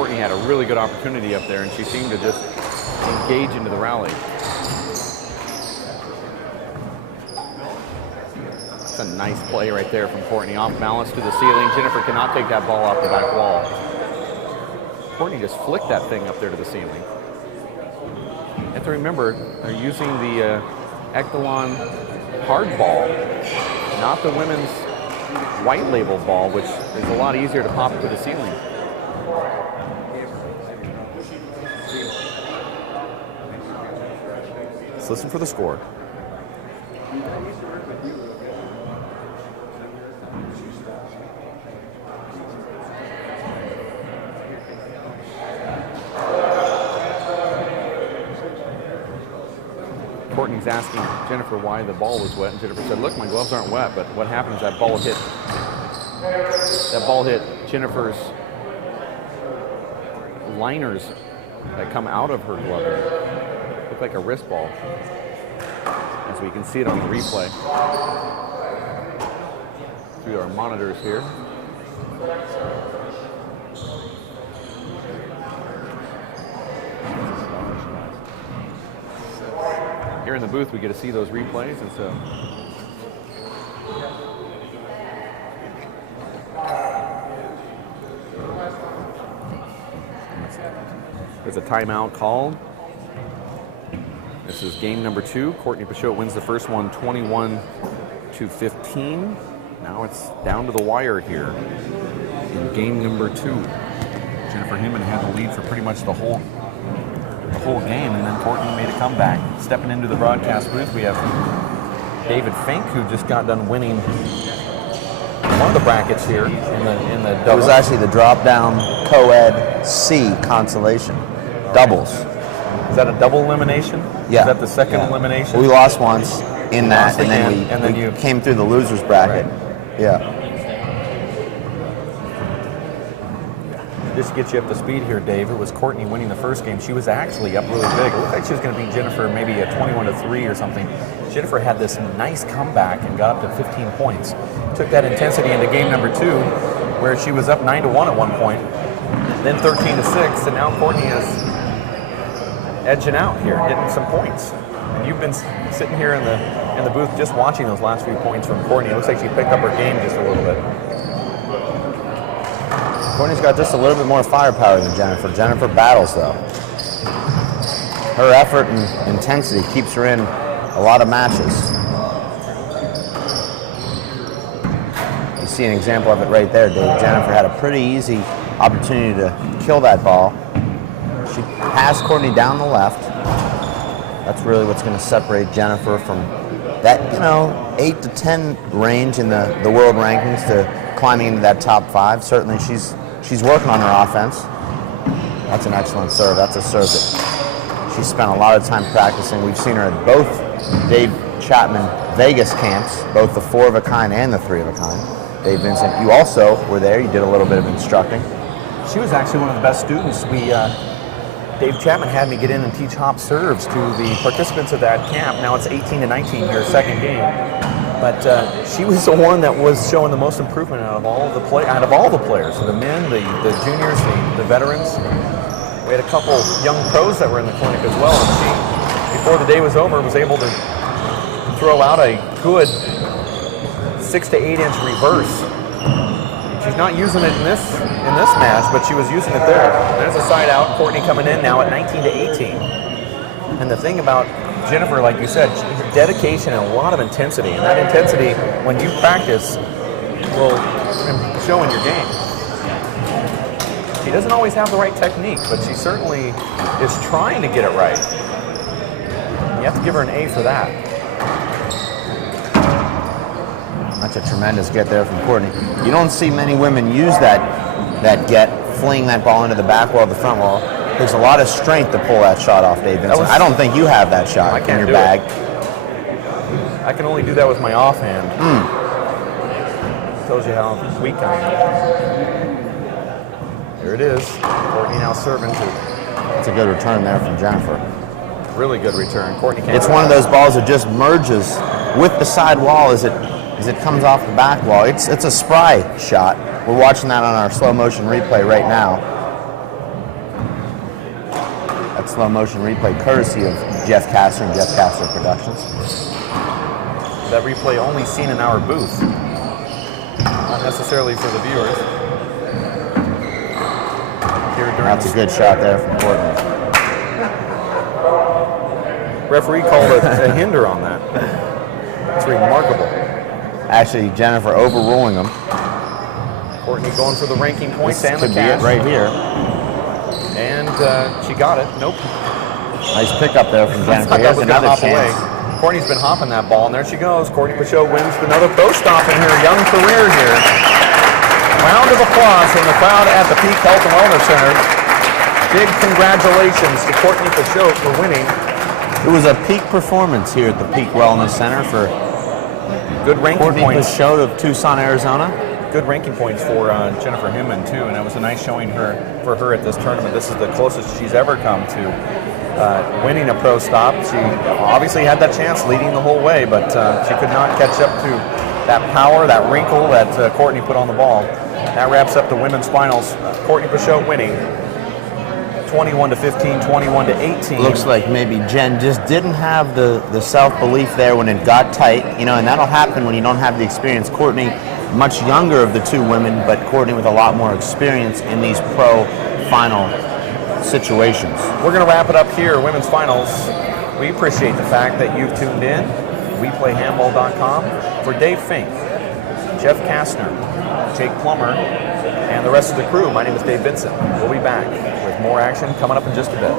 Courtney had a really good opportunity up there, and she seemed to just engage into the rally. That's a nice play right there from Courtney. Off balance to the ceiling. Jennifer cannot take that ball off the back wall. Courtney just flicked that thing up there to the ceiling. You have to remember, they're using the Echelon Hardball, not the women's white label ball, which is a lot easier to pop to the ceiling. Let's listen for the score. Courtney's asking Jennifer why the ball was wet, and Jennifer said, "Look, my gloves aren't wet." But what happened is that ball hit Jennifer's liners that come out of her glove. Look like a wrist ball, as we can see it on the replay through our monitors here. Here in the booth, we get to see those replays, and so there's a timeout called. This is game number 2. Courtney PEIXOTO wins the first one 21-15. Now it's down to the wire here in game number 2. Jennifer HINMAN had the lead for pretty much the whole game, and then Courtney made a comeback. Stepping into the broadcast booth, we have David Fink, who just got done winning one of the brackets here in the doubles. It was actually the drop-down co-ed C consolation doubles. Is that a double elimination? Yeah. Is that the second elimination? We lost once in that, and then we you came through the losers bracket. Right. Yeah. Just to get you up to speed here, Dave, it was Courtney winning the first game. She was actually up really big. It looked like she was going to beat Jennifer maybe a 21-3 or something. Jennifer had this nice comeback and got up to 15 points. Took that intensity into game number 2, where she was up 9-1 at one point, then 13-6, and now Courtney is edging out here, getting some points. And you've been sitting here in the booth just watching those last few points from Courtney. It looks like she picked up her game just a little bit. Courtney's got just a little bit more firepower than Jennifer. Jennifer battles, though. Her effort and intensity keeps her in a lot of matches. You see an example of it right there, Dave. Jennifer had a pretty easy opportunity to kill that ball. She passed Courtney down the left. That's really what's going to separate Jennifer from that, 8 to 10 range in the world rankings to climbing into that top 5. Certainly she's working on her offense. That's an excellent serve. That's a serve that she spent a lot of time practicing. We've seen her at both Dave Chapman Vegas camps, both the 4 of a kind and the 3 of a kind. Dave Vincent, you also were there. You did a little bit of instructing. She was actually one of the best students. Dave Chapman had me get in and teach hop serves to the participants of that camp. Now it's 18-19 here, second game. But she was the one that was showing the most improvement out of all the players, the men, the juniors, the veterans. We had a couple young pros that were in the clinic as well, and she, before the day was over, was able to throw out a good 6 to 8 inch reverse. She's not using it in this match, but she was using it there. There's a side out. Courtney coming in now at 19-18. And the thing about Jennifer, like you said, dedication and a lot of intensity. And that intensity, when you practice, will show in your game. She doesn't always have the right technique, but she certainly is trying to get it right. You have to give her an A for that. That's a tremendous get there from Courtney. You don't see many women use that get, fling that ball into the back wall, the front wall. There's a lot of strength to pull that shot off, Dave Vincent. I don't think you have that shot in your bag. I can only do that with my offhand. Tells you how weak I am. There it is. Courtney now serving. That's a good return there from Jennifer. Really good return. Courtney can't. It's one of those balls that just merges with the side wall as it comes off the back wall. It's a spry shot. We're watching that on our slow motion replay right now. slow motion replay courtesy of Jeff Castor and Jeff Castor Productions. That replay only seen in our booth, not necessarily for the viewers. Here during That's a good shot there from Courtney. Referee called a hinder on that. It's remarkable. Actually, Jennifer overruling him. Courtney going for the ranking points This and the could be it cash. right here. And she got it. Nope. Nice pickup there from I Jennifer. thought that Here's was going to another hop away. chance. Courtney's been hopping that ball, and there she goes. Courtney Pichot wins another pro stop in her young career here. Round of applause from the crowd at the Peak Health and Wellness Center. Big congratulations to Courtney Pichot for winning. It was a peak performance here at the Peak Wellness Center for Good ranking Courtney points. Pichot of Tucson, Arizona. Good ranking points for Jennifer HINMAN too, and it was a nice showing for her at this tournament. This is the closest she's ever come to winning a pro stop. She obviously had that chance leading the whole way, but she could not catch up to that power, that wrinkle that Courtney put on the ball. That wraps up the women's finals. Courtney Pichot winning 21-15, 21-18. Looks like maybe Jen just didn't have the self-belief there when it got tight, and that'll happen when you don't have the experience. Courtney, much younger of the two women, but Courtney with a lot more experience in these pro final situations. We're going to wrap it up here, women's finals. We appreciate the fact that you've tuned in. WePlayHandball.com. For Dave Fink, Jeff Kastner, Jake Plummer, and the rest of the crew, my name is Dave Vincent. We'll be back with more action coming up in just a bit.